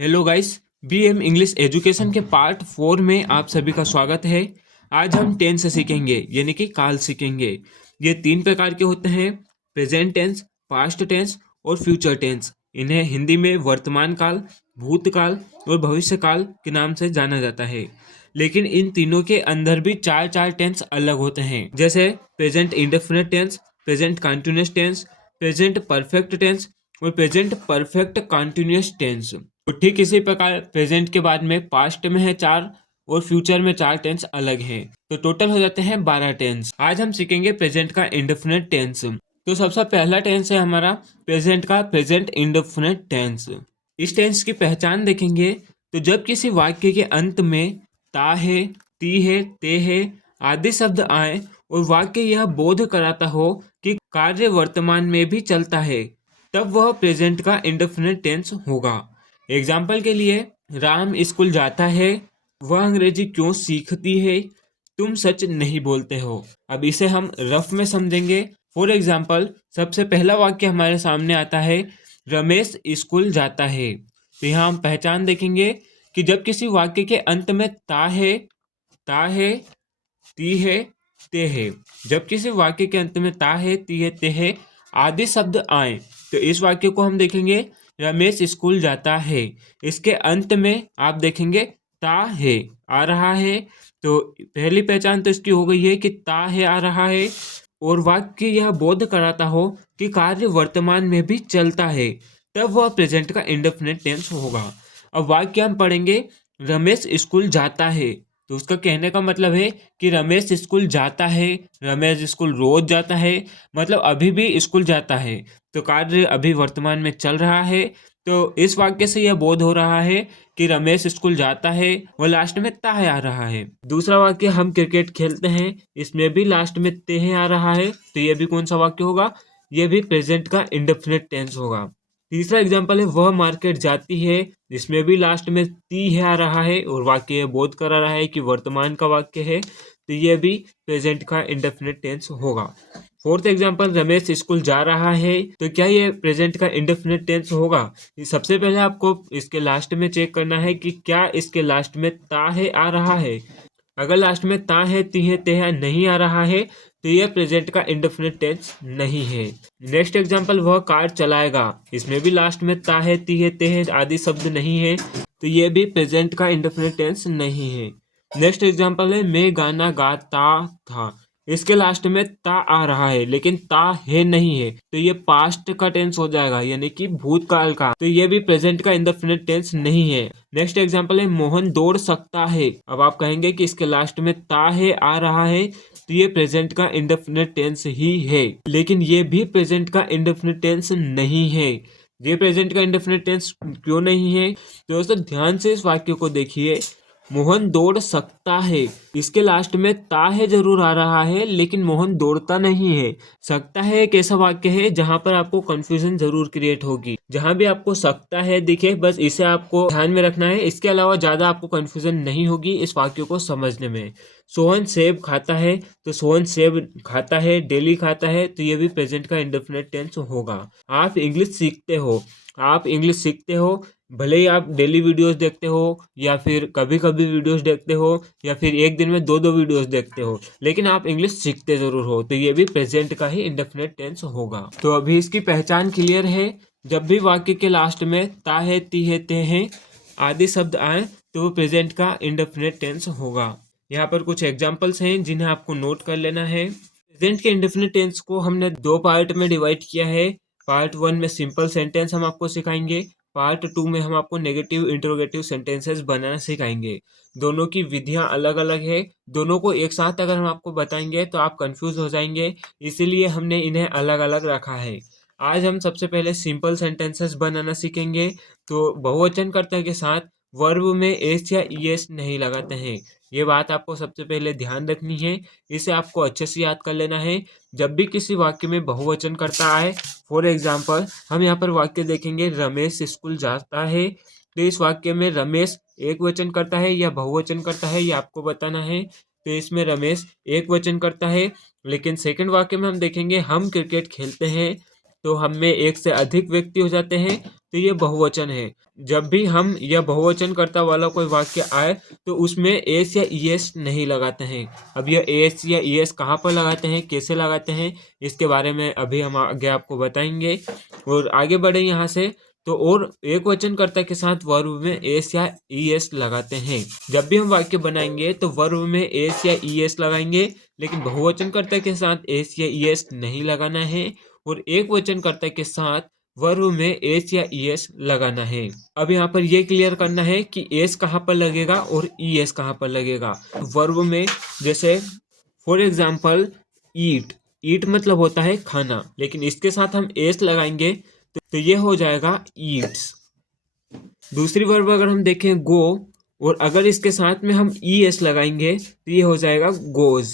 Hello guys. BM English education के part 4 में आप सभी का स्वागत है। आज हम टेंस सीखेंगे यानी कि काल सीखेंगे। ये 3 प्रकार के होते हैं: प्रेजेंट टेंस, पास्ट टेंस और फ्यूचर टेंस। इन्हें हिंदी में वर्तमान काल, भूतकाल और भविष्य काल के नाम से जाना जाता है। लेकिन इन तीनों के अंदर भी चार चार टेंस अलग होते हैं, जैसे present indefinite tense, present continuous tense, present perfect tense और प्रेजेंट परफेक्ट कंटिन्यूअस टेंस। तो ठीक इसी प्रकार प्रेजेंट के बाद में पास्ट में है 4 और फ्यूचर में 4 टेंस अलग हैं। तो टोटल हो जाते हैं 12 टेंस। आज हम सीखेंगे प्रेजेंट का इंडेफिनिट टेंस। तो सबसे पहला टेंस है हमारा प्रेजेंट का प्रेजेंट इंडेफिनिट टेंस। इस टेंस की पहचान देखेंगे तो जब किसी वाक्य के अंत में ता है, ती है, ते है आदि शब्द आए और वाक्य यह बोध कराता हो कि कार्य वर्तमान में भी चलता है, तब वह प्रेजेंट का इंडेफिनिट टेंस होगा। एग्जाम्पल के लिए, राम स्कूल जाता है, वह अंग्रेजी क्यों सीखती है, तुम सच नहीं बोलते हो। अब इसे हम रफ में समझेंगे। फॉर एग्जाम्पल, सबसे पहला वाक्य हमारे सामने आता है, रमेश स्कूल जाता है। तो यहाँ हम पहचान देखेंगे कि जब किसी वाक्य के अंत में ता है, ती है, ते है, जब किसी वाक्य के अंत में ता है, ती है, ते है आदि शब्द आए तो इस वाक्य को हम देखेंगे रमेश स्कूल जाता है। इसके अंत में आप देखेंगे ता है आ रहा है। तो पहली पहचान तो इसकी हो गई है कि ता है आ रहा है और वाक्य यह बोध कराता हो कि कार्य वर्तमान में भी चलता है, तब वह प्रेजेंट का इंडेफिनिट टेंस होगा। अब वाक्य हम पढ़ेंगे, रमेश स्कूल जाता है। तो उसका कहने का मतलब है कि रमेश स्कूल जाता है, रमेश स्कूल रोज जाता है, मतलब अभी भी स्कूल जाता है। तो कार्य अभी वर्तमान में चल रहा है। तो इस वाक्य से यह बोध हो रहा है कि रमेश स्कूल जाता है और लास्ट में ता है आ रहा है। दूसरा वाक्य, हम क्रिकेट खेलते हैं, इसमें भी लास्ट में ते है आ रहा है। तो यह भी कौन सा वाक्य होगा? यह भी प्रेजेंट का इंडेफिनिट टेंस होगा। तीसरा एग्जाम्पल है, वह मार्केट जाती है, इसमें भी लास्ट में ती है आ रहा है और वाक्य यह बोध करा रहा है कि वर्तमान का वाक्य है। तो यह भी प्रेजेंट का इंडेफिनिट टेंस होगा। फोर्थ एग्जाम्पल, रमेश स्कूल जा रहा है, तो क्या ये प्रेजेंट का इंडेफिनिट टेंस होगा? सबसे पहले आपको इसके लास्ट में चेक करना है कि क्या इसके लास्ट में ता है आ रहा है। अगर लास्ट में ता है, ती है, ते है नहीं आ रहा है तो यह प्रेजेंट का इंडेफिनिट टेंस नहीं है। नेक्स्ट एग्जाम्पल, वह कार चलाएगा, इसमें भी लास्ट में ता है, ती है, ते है आदि शब्द नहीं है। तो यह भी प्रेजेंट का इंडेफिनिट टेंस नहीं है। नेक्स्ट एग्जाम्पल है, मैं गाना गाता था, इसके लास्ट में ता आ रहा है लेकिन ता है नहीं है। तो ये पास्ट का टेंस हो जाएगा यानी कि भूतकाल का। तो ये भी प्रेजेंट का इंडेफिनिट टेंस नहीं है। नेक्स्ट एग्जाम्पल है, मोहन दौड़ सकता है। अब आप कहेंगे कि इसके लास्ट में ता है आ रहा है, तो ये प्रेजेंट का इंडेफिनिट टेंस ही है, लेकिन ये भी प्रेजेंट का इंडेफिनिट टेंस नहीं है। ये प्रेजेंट का इंडेफिनिट टेंस क्यों नहीं है? तो दोस्तों ध्यान से इस वाक्य को देखिए, मोहन दौड़ सकता है, इसके लास्ट में ता है जरूर आ रहा है लेकिन मोहन दौड़ता नहीं है। सकता है एक ऐसा वाक्य है जहां पर आपको कंफ्यूजन जरूर क्रिएट होगी। जहां भी आपको सकता है दिखे, बस इसे आपको ध्यान में रखना है। इसके अलावा ज्यादा आपको कंफ्यूजन नहीं होगी इस वाक्य को समझने में। सोहन सेब खाता है, तो सोहन सेब खाता है, डेली खाता है, तो ये भी प्रेजेंट का इंडेफिनिट टेंस होगा। आप इंग्लिश सीखते हो, आप इंग्लिश सीखते हो, भले ही आप डेली वीडियोस देखते हो या फिर कभी कभी वीडियोस देखते हो या फिर एक दिन में 2 वीडियोस देखते हो, लेकिन आप इंग्लिश सीखते जरूर हो, तो ये भी प्रेजेंट का ही इंडेफिनिट टेंस होगा। तो अभी इसकी पहचान क्लियर है। जब भी वाक्य के लास्ट में ता है, ती है, ते है आदि शब्द आए तो वो प्रेजेंट का इंडेफिनिट टेंस होगा। यहाँ पर कुछ एग्जाम्पल्स हैं जिन्हें आपको नोट कर लेना है। प्रेजेंट के इंडेफिनिट टेंस को हमने 2 पार्ट में डिवाइड किया है। पार्ट 1 में सिंपल सेंटेंस हम आपको सिखाएंगे, पार्ट 2 में हम आपको नेगेटिव इंटरोगेटिव सेंटेंसेस बनाना सिखाएंगे। दोनों की विधियां अलग अलग है, दोनों को एक साथ अगर हम आपको बताएंगे तो आप कंफ्यूज हो जाएंगे, इसीलिए हमने इन्हें अलग अलग रखा है। आज हम सबसे पहले सिंपल सेंटेंसेस बनाना सीखेंगे। तो बहुवचन कर्ता के साथ वर्ब में एस या ईएस नहीं लगाते हैं, ये बात आपको सबसे पहले ध्यान रखनी है। इसे आपको अच्छे से याद कर लेना है। जब भी किसी वाक्य में बहुवचन कर्ता आए, फॉर एग्जाम्पल हम यहाँ पर वाक्य देखेंगे, रमेश स्कूल जाता है, तो इस वाक्य में रमेश एक वचन करता है या बहुवचन करता है ये आपको बताना है। तो इसमें रमेश एक वचन करता है, लेकिन सेकंड वाक्य में हम देखेंगे, हम क्रिकेट खेलते हैं, तो हम में एक से अधिक व्यक्ति हो जाते हैं, तो ये बहुवचन है। जब भी हम यह बहुवचन कर्ता वाला कोई वाक्य आए तो उसमें एस या ईएस नहीं लगाते हैं। अब यह एस या ईएस कहाँ पर लगाते हैं, कैसे लगाते हैं, इसके बारे में अभी हम आगे आपको बताएंगे। और आगे बढ़े यहाँ से तो और एक वचन कर्ता के साथ वर्ब में एस या ईएस लगाते हैं। जब भी हम वाक्य बनाएंगे तो वर्ब में एस या ईएस लगाएंगे, लेकिन बहुवचन कर्ता के साथ एस या ईएस नहीं लगाना है और एक वचन कर्ता के साथ वर्ब में एस या ईएस लगाना है। अब यहाँ पर यह क्लियर करना है कि एस कहाँ पर लगेगा और ईएस कहाँ पर लगेगा। वर्ब में जैसे फॉर एग्जाम्पल ईट, ईट मतलब होता है खाना, लेकिन इसके साथ हम एस लगाएंगे तो ये हो जाएगा ईट्स। दूसरी वर्ब अगर हम देखें गो, और अगर इसके साथ में हम ई एस लगाएंगे तो ये हो जाएगा गोज।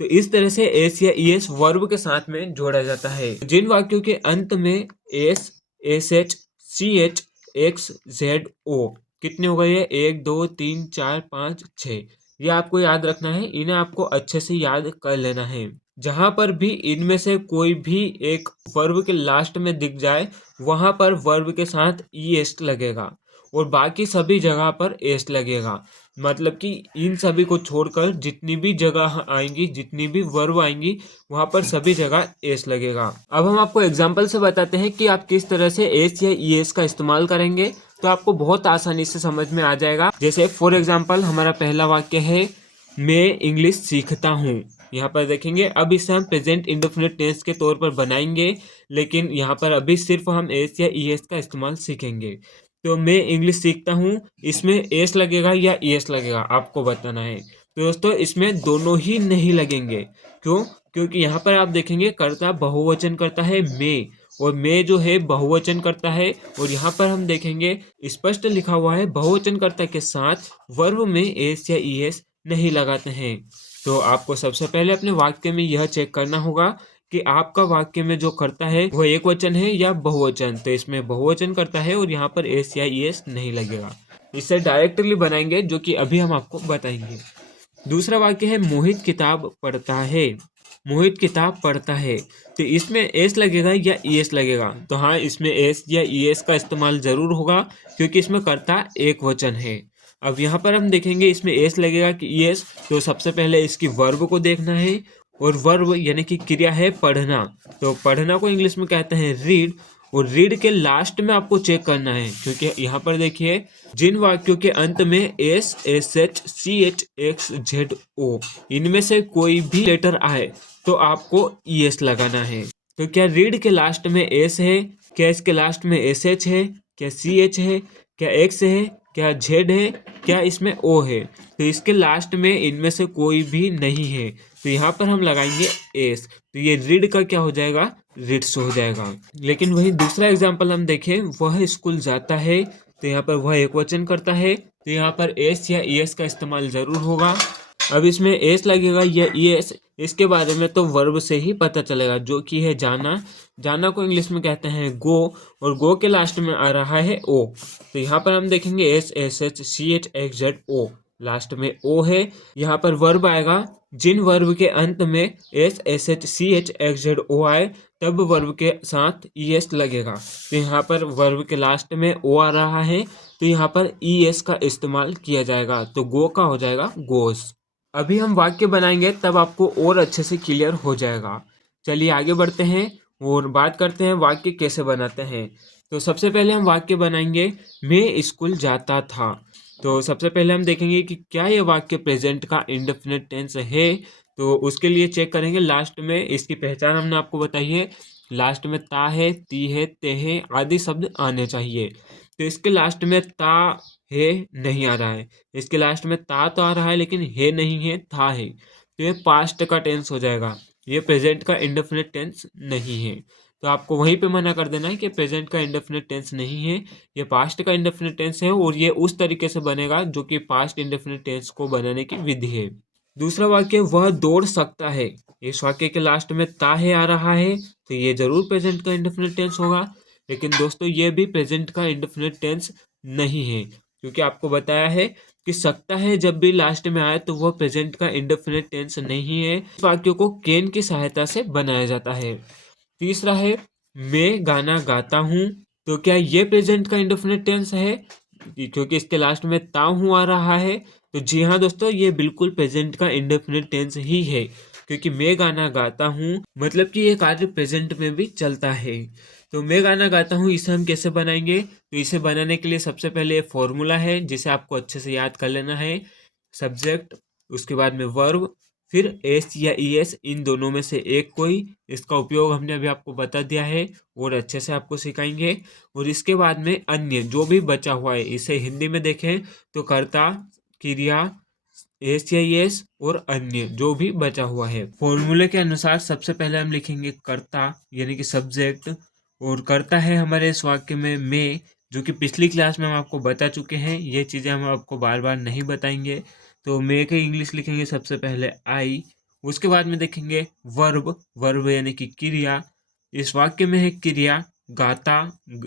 तो इस तरह से एस या ई एस वर्ब के साथ में जोड़ा जाता है। जिन वाक्यों के अंत में S, S H, C H, X, Z, O, कितने हो गए? 1 2 3 4 5 6। ये आपको याद रखना है, इन्हें आपको अच्छे से याद कर लेना है। जहां पर भी इनमें से कोई भी एक वर्ब के लास्ट में दिख जाए वहां पर वर्ब के साथ ई एस लगेगा और बाकी सभी जगह पर एस लगेगा। मतलब कि इन सभी को छोड़कर जितनी भी जगह आएंगी, जितनी भी वर्ब आएंगी, वहां पर सभी जगह एस लगेगा। अब हम आपको एग्जाम्पल से बताते हैं कि आप किस तरह से एस या ई एस का इस्तेमाल करेंगे, तो आपको बहुत आसानी से समझ में आ जाएगा। जैसे फॉर एग्जाम्पल हमारा पहला वाक्य है मैं इंग्लिश सीखता हूँ। यहाँ पर देखेंगे, अब इसे हम प्रेजेंट इंडेफिनिट टेंस के तौर पर बनाएंगे, लेकिन यहाँ पर अभी सिर्फ हम एस या ई एस का इस्तेमाल सीखेंगे। तो मैं इंग्लिश सीखता हूँ, इसमें एस लगेगा या ई एस लगेगा आपको बताना है। तो दोस्तों इसमें दोनों ही नहीं लगेंगे। क्यों? क्योंकि यहाँ पर आप देखेंगे कर्ता बहुवचन करता है मैं, और मैं जो है बहुवचन करता है, और यहाँ पर हम देखेंगे स्पष्ट लिखा हुआ है बहुवचन कर्ता के साथ वर्ब में एस या ई एस नहीं लगाते हैं। तो आपको सबसे पहले अपने वाक्य में यह चेक करना होगा कि आपका वाक्य में जो करता है वो एक वचन है या बहुवचन। तो इसमें बहुवचन करता है और यहाँ पर एस या ई एस नहीं लगेगा। इसे डायरेक्टली बनाएंगे जो कि अभी हम आपको बताएंगे। दूसरा वाक्य है मोहित किताब पढ़ता है। मोहित किताब पढ़ता है, तो इसमें एस लगेगा या ई एस लगेगा? तो हाँ, इसमें एस या ई एस का इस्तेमाल जरूर होगा क्योंकि इसमें कर्ता एक वचन है। अब यहाँ पर हम देखेंगे इसमें एस लगेगा कि ई एस, तो सबसे पहले इसकी वर्ब को देखना है, और वर्ब यानी कि क्रिया है पढ़ना। तो पढ़ना को इंग्लिश में कहते हैं रीड, और रीड के लास्ट में आपको चेक करना है क्योंकि यहाँ पर देखिए जिन वाक्यों के अंत में S, S H, C H, X, Z, O, इनमें से कोई भी लेटर आए तो आपको ई एस लगाना है। तो क्या रीड के लास्ट में एस है? क्या इसके लास्ट में एस एच है? क्या सी एच है? क्या एक्स है? क्या जेड है? क्या इसमें ओ है? तो इसके लास्ट में इनमें से कोई भी नहीं है, तो यहाँ पर हम लगाएंगे एस। तो ये रीड का क्या हो जाएगा? रीड्स हो जाएगा। लेकिन वही दूसरा एग्जाम्पल हम देखें, वह स्कूल जाता है, तो यहाँ पर वह एक वचन करता है, तो यहाँ पर एस या ई एस का इस्तेमाल जरूर होगा। अब इसमें एस लगेगा या ई एस, इसके बारे में तो वर्ब से ही पता चलेगा, जो कि है जाना। जाना को इंग्लिश में कहते हैं गो, और गो के लास्ट में आ रहा है ओ। तो यहाँ पर हम देखेंगे S, S H, C H, X, Z, O, last में ओ है। यहाँ पर वर्ब आएगा, जिन वर्ब के अंत में S, S H, C H, X, Z, O आए तब वर्ब के साथ ई एस लगेगा। तो यहाँ पर वर्ब के लास्ट में ओ आ रहा है, तो यहाँ पर ई एस का इस्तेमाल किया जाएगा, तो गो का हो जाएगा गोस। अभी हम वाक्य बनाएंगे तब आपको और अच्छे से क्लियर हो जाएगा। चलिए आगे बढ़ते हैं और बात करते हैं वाक्य कैसे बनाते हैं। तो सबसे पहले हम वाक्य बनाएंगे मैं स्कूल जाता था। तो सबसे पहले हम देखेंगे कि क्या ये वाक्य प्रेजेंट का इंडेफिनिट टेंस है। तो उसके लिए चेक करेंगे, लास्ट में इसकी पहचान हमने आपको बताई है, लास्ट में ता है, ती है, ते है आदि शब्द आने चाहिए। तो इसके लास्ट में ता है नहीं आ रहा है, इसके लास्ट में ता तो आ रहा है लेकिन है नहीं है, था है। तो ये पास्ट का टेंस हो जाएगा, ये प्रेजेंट का इंडेफिनिट टेंस नहीं है। तो आपको वहीं पे मना कर देना है कि प्रेजेंट का इंडेफिनिट टेंस नहीं है, ये पास्ट का इंडेफिनिट टेंस है, और ये उस तरीके से बनेगा जो कि पास्ट इंडेफिनिट टेंस को बनाने की विधि है। दूसरा वाक्य वह दौड़ सकता है, इस वाक्य के लास्ट में ता है आ रहा है, तो ये जरूर प्रेजेंट का इंडेफिनिट टेंस होगा। लेकिन दोस्तों ये भी प्रेजेंट का इंडेफिनिट टेंस नहीं है, क्योंकि आपको बताया है कि सकता है जब भी लास्ट में आए तो वह प्रेजेंट का इंडेफिनिट टेंस नहीं है। इस वाक्य को कैन की सहायता से बनाया जाता है। तीसरा है मैं गाना गाता हूँ। तो क्या ये प्रेजेंट का इंडेफिनिट टेंस है, क्योंकि इसके लास्ट में ता हूँ आ रहा है? तो जी हाँ दोस्तों, ये बिल्कुल प्रेजेंट का इंडेफिनिट टेंस ही है, क्योंकि मैं गाना गाता हूँ मतलब कि ये कार्य प्रेजेंट में भी चलता है। तो मैं गाना गाता हूँ, इसे हम कैसे बनाएंगे? तो इसे बनाने के लिए सबसे पहले फॉर्मूला है जिसे आपको अच्छे से याद कर लेना है। सब्जेक्ट, उसके बाद में वर्ब, फिर एस या ई एस, इन दोनों में से एक कोई। इसका उपयोग हमने अभी आपको बता दिया है और अच्छे से आपको सिखाएंगे। और इसके बाद में अन्य जो भी बचा हुआ है, इसे हिंदी में देखें तो कर्ता, क्रिया, एस या एस और अन्य जो भी बचा हुआ है। फॉर्मूले के अनुसार सबसे पहले हम लिखेंगे कर्ता यानी कि सब्जेक्ट, और कर्ता है हमारे इस वाक्य में मैं, जो कि पिछली क्लास में हम आपको बता चुके हैं। ये चीज़ें हम आपको बार बार नहीं बताएंगे। तो मैं के इंग्लिश लिखेंगे सबसे पहले आई। उसके बाद में देखेंगे वर्ब, वर्ब यानी कि क्रिया। इस वाक्य में है क्रिया गाता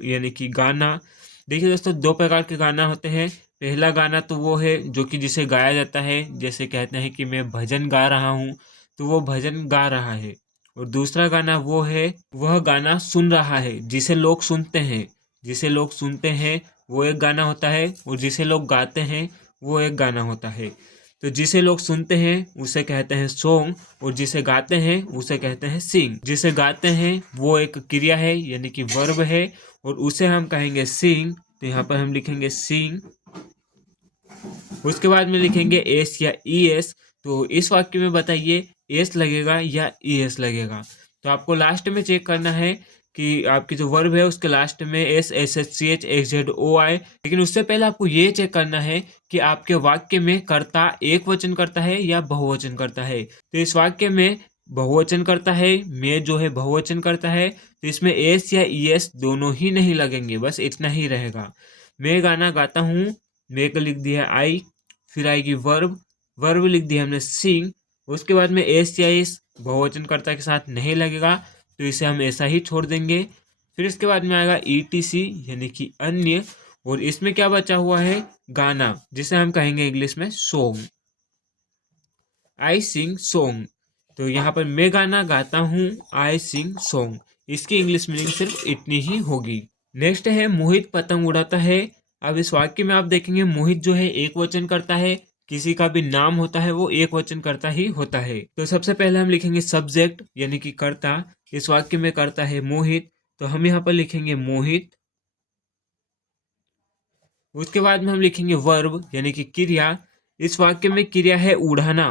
यानी कि गाना। देखिए दोस्तों, दो प्रकार के गाना होते हैं। पहला गाना तो वो है जो कि जिसे गाया जाता है, जैसे कहते हैं कि मैं भजन गा रहा हूँ, तो वो भजन गा रहा है। और दूसरा गाना वो है, वह गाना सुन रहा है, जिसे लोग सुनते हैं। जिसे लोग सुनते हैं वो एक गाना होता है, और जिसे लोग गाते हैं वो एक गाना होता है। तो जिसे लोग सुनते हैं उसे कहते हैं सॉन्ग, और जिसे गाते हैं उसे कहते हैं सिंग। जिसे गाते हैं वो एक क्रिया है यानी कि वर्ब है, और उसे हम कहेंगे सिंग। तो यहाँ पर हम लिखेंगे सिंग। उसके बाद में लिखेंगे एस या ई एस। तो इस वाक्य में बताइए एस लगेगा या ई एस लगेगा? तो आपको लास्ट में चेक करना है कि आपकी जो वर्ब है उसके लास्ट में S, S H C H, X Z O आए। लेकिन उससे पहले आपको ये चेक करना है कि आपके वाक्य में कर्ता एक वचन करता है या बहुवचन करता है। तो इस वाक्य में बहुवचन करता है, मैं जो है बहुवचन करता है, तो इसमें एस या ई एस दोनों ही नहीं लगेंगे, बस इतना ही रहेगा। मैं गाना गाता हूँ, मैं को लिख दिया आई, फिर आएगी वर्ब, वर्ब लिख दिया हमने सिंग। उसके बाद में एस या एस बहुवचनकर्ता के साथ नहीं लगेगा, तो इसे हम ऐसा ही छोड़ देंगे। फिर इसके बाद में आएगा ई टी सी यानी कि अन्य, और इसमें क्या बचा हुआ है? गाना, जिसे हम कहेंगे इंग्लिश में सॉन्ग। आई सिंग सॉन्ग। तो यहाँ पर मैं गाना गाता हूँ, आई सिंग सॉन्ग। इसकी इंग्लिश मीनिंग सिर्फ इतनी ही होगी। नेक्स्ट है मोहित पतंग उड़ाता है। अब इस वाक्य में आप देखेंगे मोहित जो है एक वचन करता है, किसी का भी नाम होता है वो एक वचन करता ही होता है। तो सबसे पहले हम लिखेंगे सब्जेक्ट यानी कि कर्ता। इस वाक्य में कर्ता है मोहित, तो हम यहाँ पर लिखेंगे मोहित। उसके बाद में हम लिखेंगे वर्ब यानी कि क्रिया। इस वाक्य में क्रिया है उड़ाना,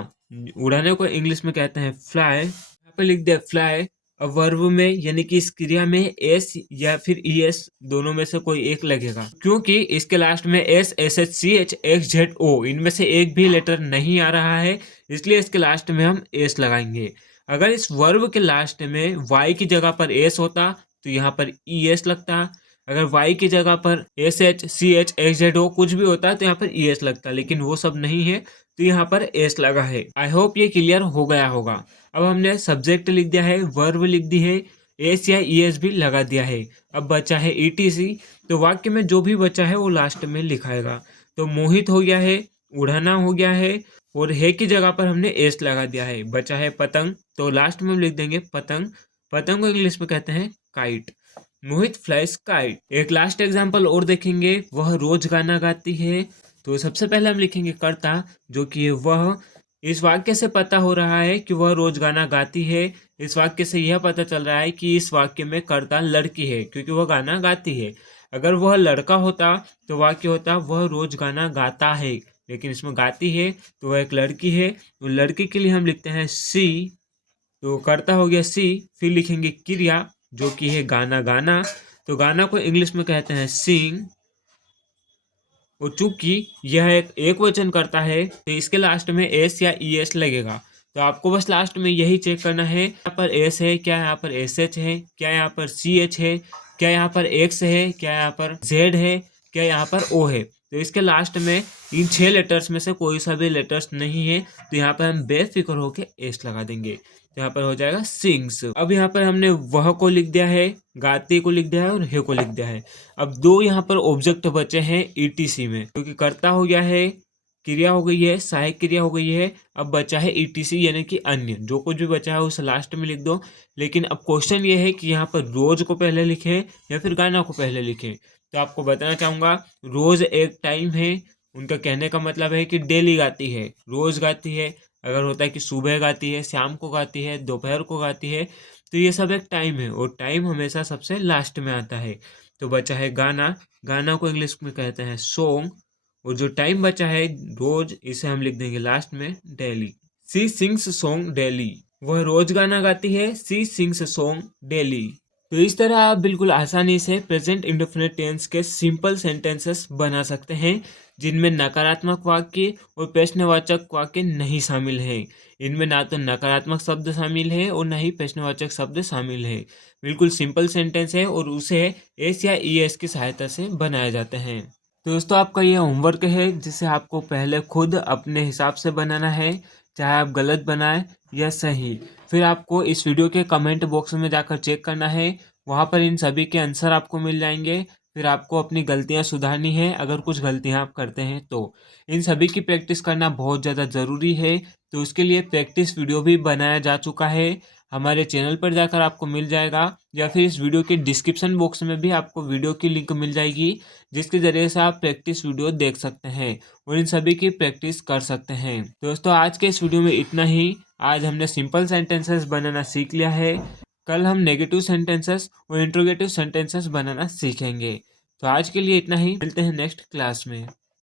उड़ाने को इंग्लिश में कहते हैं फ्लाई। यहाँ पे लिख दिया फ्लाई। अब वर्ब में यानी कि इस क्रिया में एस या फिर ई एस दोनों में से कोई एक लगेगा, क्योंकि इसके लास्ट में S, S H C H, X Z O, इनमें से एक भी लेटर नहीं आ रहा है, इसलिए इसके लास्ट में हम एस लगाएंगे। अगर इस वर्ब के लास्ट में वाई की जगह पर एस होता तो यहाँ पर ई एस लगता। अगर वाई की जगह पर S H C H X Z O कुछ भी होता है तो यहाँ पर ई एस लगता, लेकिन वो सब नहीं है, तो यहाँ पर एस लगा है। आई होप ये क्लियर हो गया होगा। अब हमने सब्जेक्ट लिख दिया है, वर्ब लिख दी है, एस या ई एस भी लगा दिया है। अब बचा है ई टी सी। तो वाक्य में जो भी बचा है वो लास्ट में लिखाएगा। तो मोहित हो गया है, उड़ाना हो गया है, और है की जगह पर हमने एस लगा दिया है। बचा है पतंग, तो लास्ट में हम लिख देंगे पतंग। पतंग को इंग्लिश में कहते हैं काइट। मोहित फ्लाइज काइट। एक लास्ट एग्जांपल और देखेंगे, वह रोज गाना गाती है। तो सबसे पहले हम लिखेंगे कर्ता जो कि वह। इस वाक्य से पता हो रहा है कि वह रोज गाना गाती है। इस वाक्य से यह पता चल रहा है कि इस वाक्य में कर्ता लड़की है, क्योंकि वह गाना गाती है। अगर वह लड़का होता तो वाक्य होता वह रोज गाना गाता है, लेकिन इसमें गाती है तो वह एक लड़की है, तो लड़की के लिए हम लिखते हैं सी। तो कर्ता हो गया सी। फिर लिखेंगे क्रिया जो कि है गाना गाना। तो गाना को इंग्लिश में कहते हैं सिंग, और चूंकि यह एक वचन करता है तो इसके लास्ट में एस या ई एस लगेगा। तो आपको बस लास्ट में यही चेक करना है, यहाँ पर एस है क्या, यहाँ पर एस एच है क्या, यहाँ पर सी एच है क्या, यहाँ पर एक्स है क्या, यहाँ पर जेड है क्या, यहाँ पर ओ है। तो इसके लास्ट में इन 6 लेटर्स में से कोई सा भी लेटर्स नहीं है, तो यहाँ पर हम बेफिक्र होके एस लगा देंगे। तो यहाँ पर हो जाएगा सिंग्स। अब यहाँ पर हमने वह को लिख दिया है, गाते को लिख दिया है और हे को लिख दिया है। अब दो यहाँ पर ऑब्जेक्ट बचे हैं ईटीसी में, क्योंकि कर्ता हो गया है क्रिया हो गई है, सहायक क्रिया हो गई है। अब बचा है ईटीसी यानी कि अन्य। जो कुछ भी बचा है उसे लास्ट में लिख दो। लेकिन अब क्वेश्चन ये है कि यहाँ पर रोज को पहले लिखें या फिर गाना को पहले लिखें। तो आपको बताना चाहूँगा, रोज एक टाइम है। उनका कहने का मतलब है कि डेली गाती है, रोज गाती है। अगर होता है कि सुबह गाती है, शाम को गाती है, दोपहर को गाती है, तो ये सब एक टाइम है और टाइम हमेशा सबसे लास्ट में आता है। तो बचा है गाना। गाना को इंग्लिश में कहते हैं सॉन्ग। और जो टाइम बचा है रोज, इसे हम लिख देंगे लास्ट में डेली। सी सिंग्स सॉन्ग डेली। वह रोज गाना गाती है। सी सिंग्स सॉन्ग डेली। तो इस तरह आप बिल्कुल आसानी से प्रेजेंट इंडेफिनिट टेंस के सिंपल सेंटेंसेस बना सकते हैं, जिनमें नकारात्मक वाक्य और प्रश्नवाचक वाक्य नहीं शामिल हैं। इनमें ना तो नकारात्मक शब्द शामिल है और ना ही प्रश्नवाचक शब्द शामिल है। बिल्कुल सिंपल सेंटेंस है और उसे एस या ई एस की सहायता से बनाए जाते हैं। तो दोस्तों, आपका यह होमवर्क है, जिसे आपको पहले खुद अपने हिसाब से बनाना है, चाहे आप गलत बनाएं या सही। फिर आपको इस वीडियो के कमेंट बॉक्स में जाकर चेक करना है, वहाँ पर इन सभी के आंसर आपको मिल जाएंगे। फिर आपको अपनी गलतियाँ सुधारनी है, अगर कुछ गलतियाँ आप करते हैं तो। इन सभी की प्रैक्टिस करना बहुत ज़्यादा ज़रूरी है, तो उसके लिए प्रैक्टिस वीडियो भी बनाया जा चुका है। हमारे चैनल पर जाकर आपको मिल जाएगा, या फिर इस वीडियो के डिस्क्रिप्शन बॉक्स में भी आपको वीडियो की लिंक मिल जाएगी, जिसके ज़रिए से आप प्रैक्टिस वीडियो देख सकते हैं और इन सभी की प्रैक्टिस कर सकते हैं। दोस्तों, आज के इस वीडियो में इतना ही। आज हमने सिंपल सेंटेंसेस बनाना सीख लिया है। कल हम नेगेटिव सेंटेंसेस और इंट्रोगेटिव सेंटेंसेस बनाना सीखेंगे। तो आज के लिए इतना ही। मिलते हैं नेक्स्ट क्लास में।